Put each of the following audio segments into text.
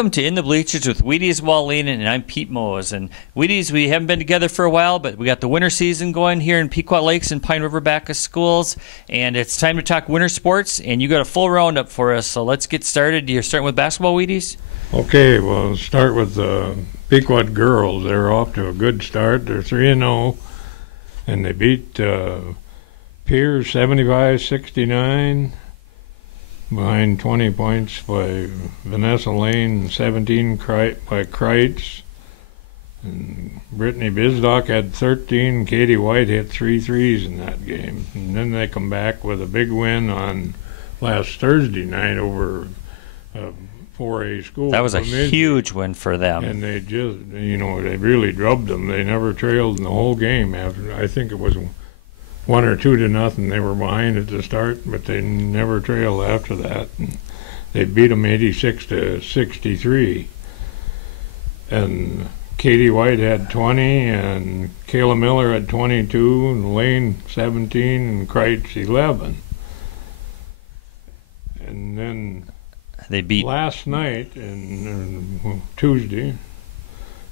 Welcome to In the Bleachers with Wheaties Wallin, and I'm Pete Mohs. And Wheaties, we haven't been together for a while, but we got the winter season going here in Pequot Lakes and Pine River-Backus schools, and it's time to talk winter sports, and you got a full roundup for us, so let's get started. You're starting with basketball, Wheaties? Okay, well, start with the Pequot girls. They're off to a good start. They're 3-0, and they beat Piers 75-69. Behind 20 points by Vanessa Lane, 17 by Kreitz. And Brittany Bisdock had 13. Katie White hit 3 threes in that game. And then they come back with a big win on last Thursday night over 4A school. That was a huge win for them. And they just, they really drubbed them. They never trailed in the whole game. After I think it was 1 or 2 to nothing. They were behind at the start, but they never trailed after that. And they beat them 86-63. And Katie White had 20, and Kayla Miller had 22, and Lane 17, and Kreitz 11. And then they beat last night, Tuesday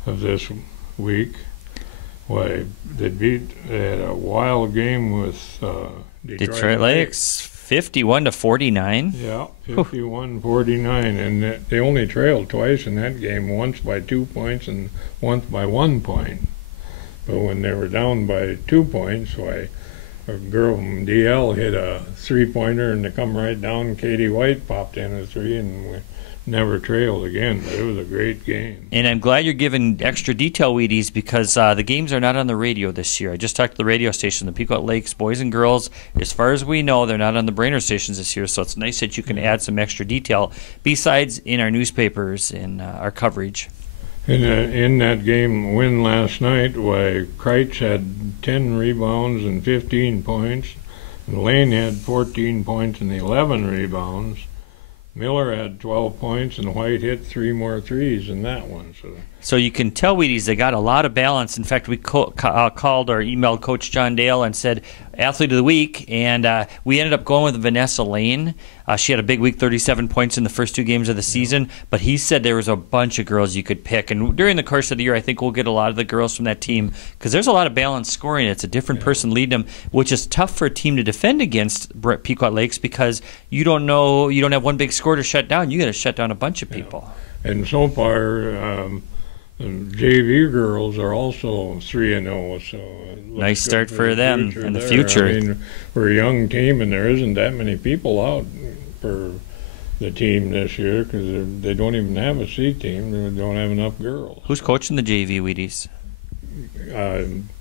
of this week. Why, they had a wild game with Detroit Lakes, 51-49. Yeah, 51-49, and they only trailed twice in that game, once by 2 points and once by 1 point. But when they were down by 2 points, why, a girl from DL hit a three-pointer, and they come right down. Katie White popped in a three, and we never trailed again, but it was a great game. And I'm glad you're giving extra detail, Wheaties, because the games are not on the radio this year. I just talked to the radio station, the Pequot Lakes boys and girls. As far as we know, they're not on the Brainerd stations this year, so it's nice that you can add some extra detail besides in our newspapers and our coverage. In that game win last night, why, Kreitz had 10 rebounds and 15 points. And Lane had 14 points and 11 rebounds. Miller had 12 points, and White hit 3 more threes in that one. So you can tell, Wheaties, they got a lot of balance. In fact, we called or emailed Coach John Dale and said, Athlete of the Week, and we ended up going with Vanessa Lane. She had a big week, 37 points in the first 2 games of the season, but he said there was a bunch of girls you could pick. And during the course of the year, I think we'll get a lot of the girls from that team because there's a lot of balanced scoring. It's a different person leading them, which is tough for a team to defend against Pequot Lakes because you don't have one big score to shut down. You got to shut down a bunch of people. And so far, the JV girls are also 3-0, so nice start for them in the future. I mean, we're a young team, and there isn't that many people out for the team this year because they don't even have a C team. They don't have enough girls. Who's coaching the JV, Wheaties?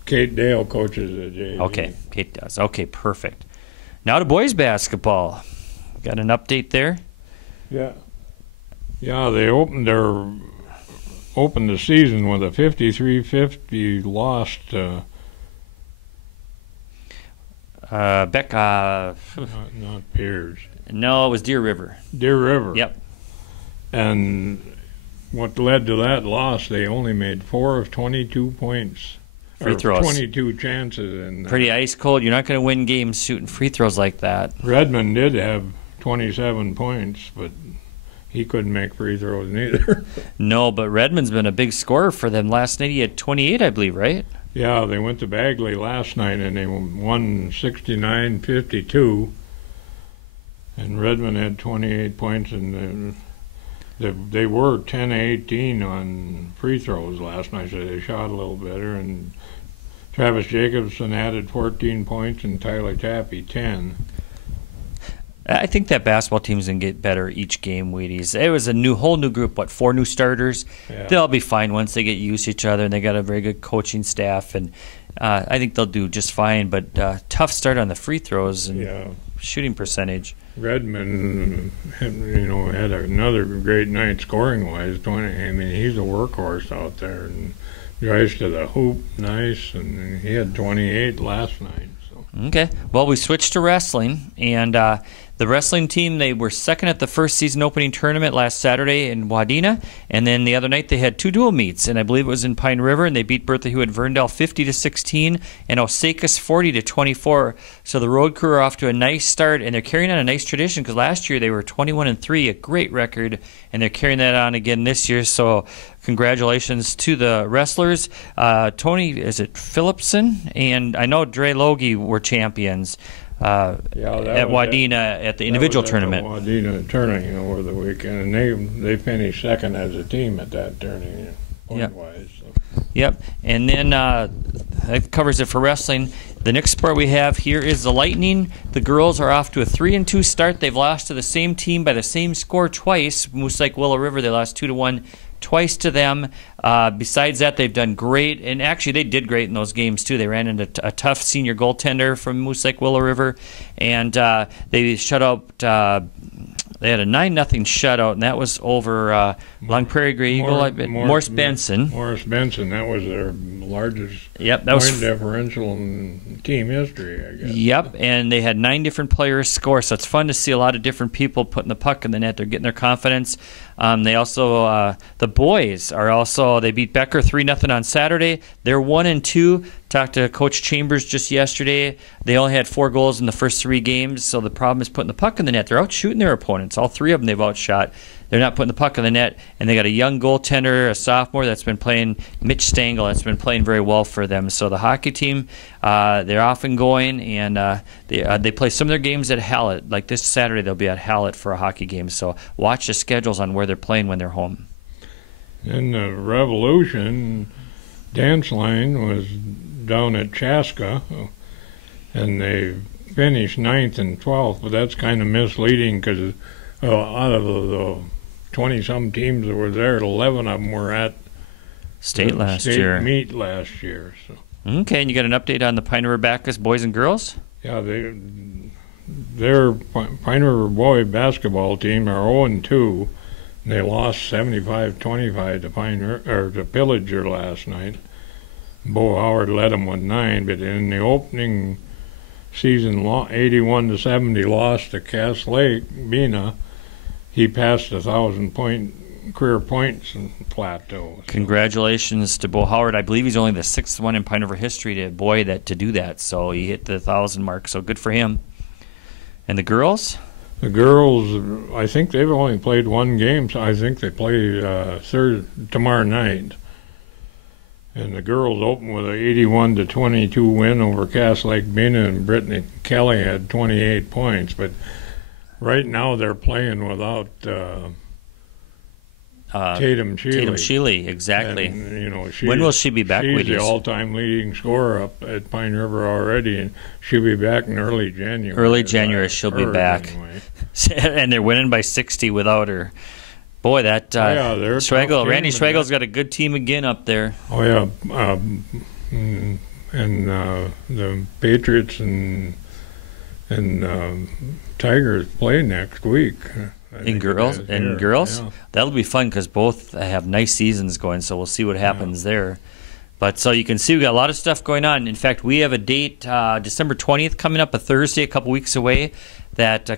Kate Dale coaches the JV. Okay, Kate does. Okay, perfect. Now to boys basketball. Got an update there? Yeah, they opened the season with a 53-50 loss to not Piers. No, it was Deer River. Deer River. Yep. And what led to that loss, they only made 4 of 22 points. Free throws. 22 chances. And pretty ice cold. You're not going to win games shooting free throws like that. Redmond did have 27 points, but he couldn't make free throws neither. No, but Redmond's been a big scorer for them. Last night he had 28, I believe, right? Yeah, they went to Bagley last night, and they won 69-52. And Redmond had 28 points, and they were 10-18 on free throws last night, so they shot a little better. And Travis Jacobson added 14 points, and Tyler Tappy 10. I think that basketball team's going to get better each game, Wheaties. It was a whole new group, 4 new starters? Yeah. They'll be fine once they get used to each other, and they got a very good coaching staff, and I think they'll do just fine. But tough start on the free throws and shooting percentage. Redmond, had another great night scoring-wise. I mean, he's a workhorse out there and drives to the hoop nice, and he had 28 last night. So Okay. Well, we switched to wrestling, and the wrestling team, they were second at the first season opening tournament last Saturday in Wadena, and then the other night they had 2 dual meets, and I believe it was in Pine River, and they beat Bertha Hewitt Verndale 50-16 and Osakis 40-24. So the road crew are off to a nice start, and they're carrying on a nice tradition because last year they were 21-3, a great record, and they're carrying that on again this year. So congratulations to the wrestlers. Tony, is it Phillipson? And I know Dre Logie were champions. At Wadena at the individual tournament. At the Wadena tournament over the weekend, and they finished second as a team at that tournament, point-wise. So. Yep, and then that covers it for wrestling. The next sport we have here is the Lightning. The girls are off to a 3-2 start. They've lost to the same team by the same score twice. Moose Lake Willow River, they lost 2-1. Twice to them. Besides that, they've done great, and actually they did great in those games too. They ran into a tough senior goaltender from Moose Lake Willow River, and they shut out. They had a 9-0 shutout, and that was over Long Prairie Grey Eagle. Morris Benson. Morris Benson. That was their largest that point was differential in team history, I guess. Yep, and they had 9 different players score, so it's fun to see a lot of different people putting the puck in the net. They're getting their confidence. They also, the boys are also, they beat Becker 3-0 on Saturday. They're 1-2. Talked to Coach Chambers just yesterday. They only had 4 goals in the first 3 games, so the problem is putting the puck in the net. They're out shooting their opponents. All 3 of them they've outshot. They're not putting the puck in the net, and they got a young goaltender, a sophomore that's been playing, Mitch Stengel, that's been playing very well for them. So the hockey team, they're off and going, and they play some of their games at Hallett. Like this Saturday, they'll be at Hallett for a hockey game. So watch the schedules on where they're playing when they're home. In the Revolution, dance line was down at Chaska, and they finished 9th and 12th, but that's kind of misleading because out of the 20-some teams that were there, 11 of them were at state meet last year. So. Okay, and you got an update on the Pine River-Backus boys and girls? Yeah, their Pine River boy basketball team are 0-2, and they lost 75-25 to Pillager last night. Bo Howard led them with 9, but in the opening season, 81-70 loss to Cass Lake, Bena. He passed 1,000 career points in Plateau. So. Congratulations to Bo Howard. I believe he's only the 6th one in Pine River history to do that. So he hit the 1,000 mark. So good for him. And the girls? The girls, I think they've only played 1 game. So I think they play tomorrow night. And the girls opened with an 81-22 win over Cass Lake Bena, and Brittany Kelly had 28 points. But right now they're playing without Tatum Sheely. Tatum Sheely, exactly. And, when will she be back? She's the all-time leading scorer up at Pine River already, and she'll be back in early January. Early January she'll be back. Anyway. And they're winning by 60 without her. Boy, that Randy Schwegel's got a good team again up there. Oh, yeah. And the Patriots and Tigers play next week. In girls? Yeah. That'll be fun because both have nice seasons going, so we'll see what happens there. But so you can see we got a lot of stuff going on. In fact, we have a date, December 20th, coming up, a Thursday, a couple weeks away, that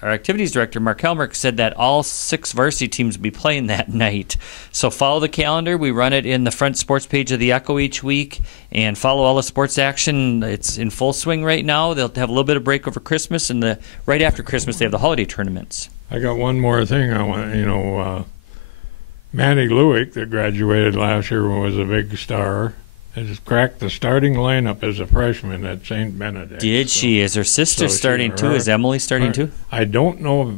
our activities director, Mark Helmerich, said that all 6 varsity teams will be playing that night. So follow the calendar. We run it in the front sports page of the Echo each week, and follow all the sports action. It's in full swing right now. They'll have a little bit of break over Christmas, and right after Christmas they have the holiday tournaments. I got one more thing I want. Manny Lewick, that graduated last year, was a big star. Has cracked the starting lineup as a freshman at St. Benedict. Did she? Is her sister starting too? Is Emily starting too? I don't know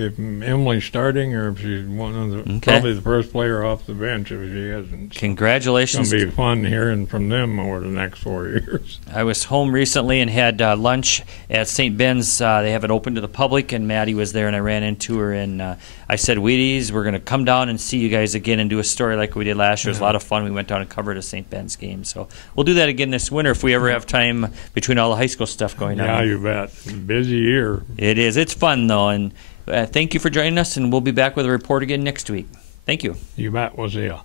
if Emily's starting or if she's one of the probably the first player off the bench if she hasn't. Congratulations. It's going to be fun hearing from them over the next 4 years. I was home recently and had lunch at St. Ben's. They have it open to the public, and Maddie was there, and I ran into her, and I said, Wheaties, we're going to come down and see you guys again and do a story like we did last year. It was a lot of fun. We went down and covered a St. Ben's game. So we'll do that again this winter if we ever have time between all the high school stuff going on. Yeah, you bet. Busy year. It is. It's fun, though, and thank you for joining us, and we'll be back with a report again next week. Thank you. You bet. We'll see you.